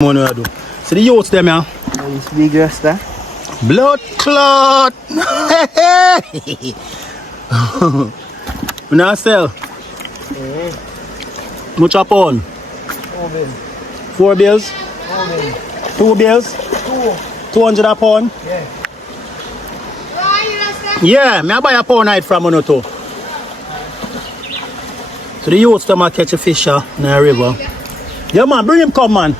Money I do. See the youths them yeah. This big rasta. Blood clot. We not sell. Much a pound? 4 bills. 4 bills? 4 bills. 2 bills? 200 a pound? Yeah. Yeah, me I buy a pound night from you too. So the youths them a catch a fish in the river. Yeah man, bring him come man.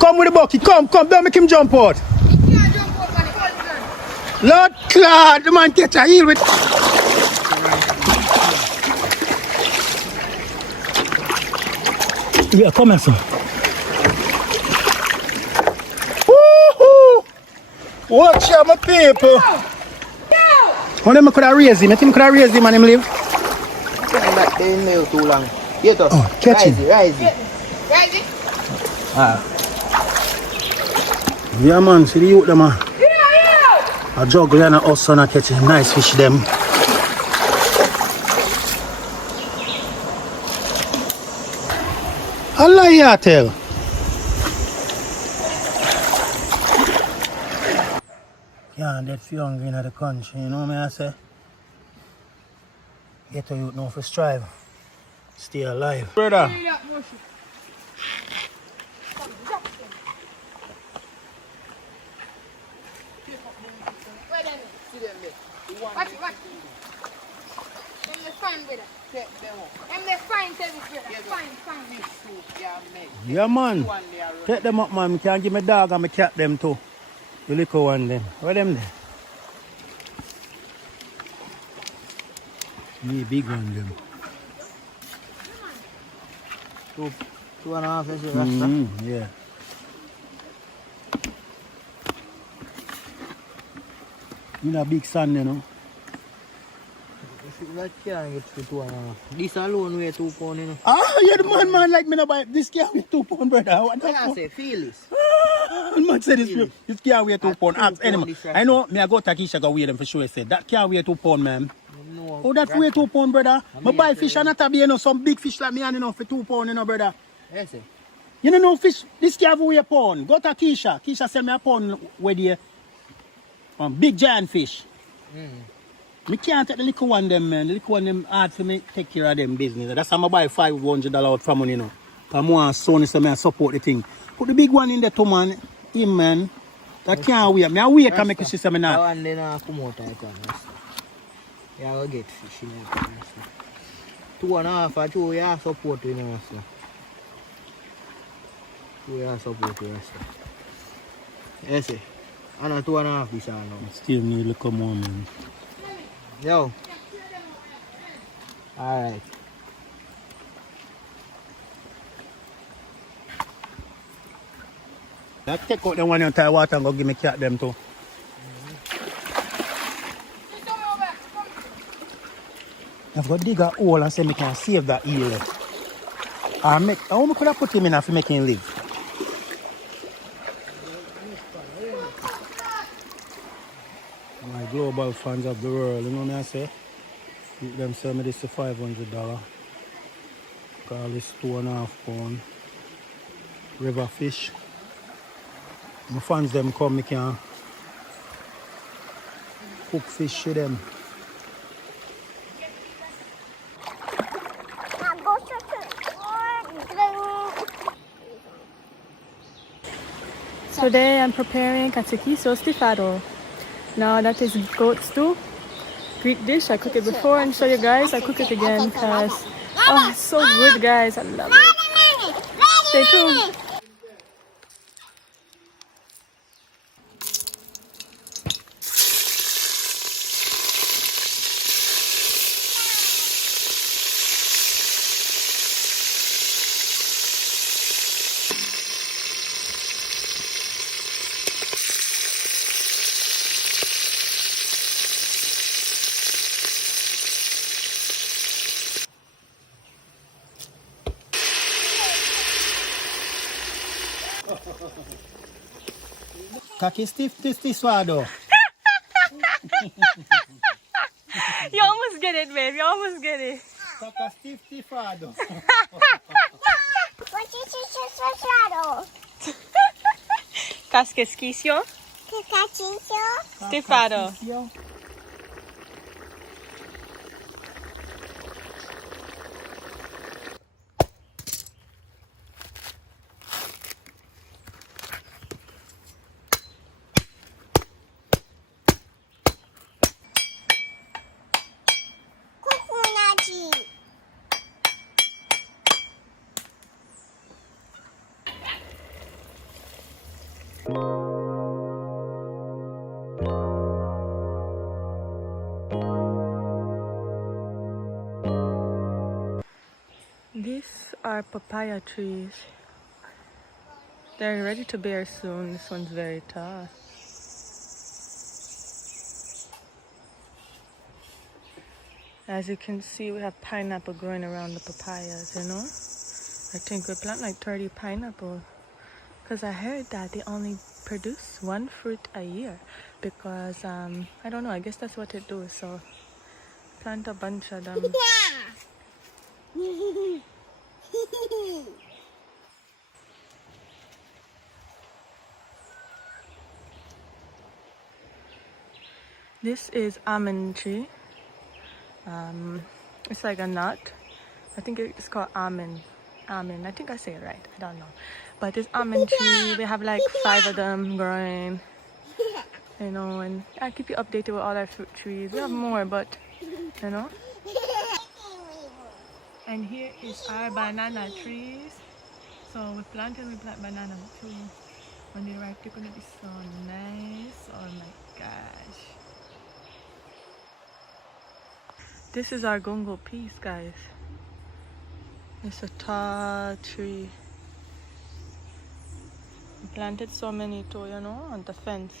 Come with the bucket, come, don't make him jump out. Lord Claude, the man catch a heel with. Yeah, come here, sir. Woohoo! Watch out, my people. How them could have raised him? I think could have raised him and him live. That they nail too long. Get up. Oh, catch him. Rise it. Ah. Yeah man, see the youth them man. A juggle and a us and a catch a nice fish them. Allah ya tell. Can't get few hungry in the country, you know what I say? Ghetto youth know for strive. Stay alive. Brother. Watch. Them the fine brother. Them the fine service brother. Fine. Yeah man. Take them up man. I can give me dog and my cat them too. The little one them. Where them there? Me big one them. 2.5 is rasta. Yeah. You know big sun you know. That can't get to 2.5. This alone weigh 2 pounds, you know. Ah, you're the man like me no buy. This can't weigh 2 pounds, brother. What the I fuck? say, feel this. Man said this can't weigh 2 pounds. Ask anymore. I know me I go to Takisha go weigh them for sure. Say that can't weigh 2 pounds, man. No. Oh, that weigh 2 pounds, brother. I buy fish and not a be, you know, some big fish like me and you know for 2 pounds, you know, brother. Yes, sir. You know fish, this can't weigh a pound. Go to Keisha. Keisha sell me a pound where the big giant fish. Me can't take the little one them, man. The little one them hard for me take care of them business. That's how I buy $500 out from money, you know. Because more son so I support the thing. Put the big one in there too, man. Him, man. That can't wait. I wait and make you see something That now. one then come out like that. You will get fish in there. 2.5 or 2 years support you know. 2 years support you. Yes, sir. And a 2.5 fish now. Still need a little more, man. Yo. Alright. That take out the one in the water and go give me cat them too. I've got to dig a hole and say I can save that eel. How could I put him in to make him live? My global fans of the world, you know what I say? Them sell me this for $500. Call this 2.5 pound. River fish. My fans them come, I can cook fish to them. Today I'm preparing catequiso stifado. Now that is goat stew. Greek dish. I cook it before and show you guys. I cook it again because it's so good, guys. I love it. Stay tuned. Kaki stiff swado. You almost get it, babe. You almost get it. Kaka stiff swado. What is this shadow? Casquesquicio. Stifado. These are papaya trees. They're ready to bear soon. This one's very tall. As you can see, we have pineapple growing around the papayas, you know. I think we plant like 30 pineapple. Because I heard that they only produce one fruit a year. Because, I don't know, I guess that's what it does. So, plant a bunch of them. This is almond tree. It's like a nut. I think it's called almond. Almond. I think I say it right. I don't know. But this almond tree, we have like 5 of them growing. You know, and I keep you updated with all our fruit trees. We have more, but you know. And here is our banana trees. So we plant banana too. When they ripe, they're gonna be so nice. Oh my gosh. This is our gongo peas, guys. It's a tall tree. We planted so many too, you know, on the fence.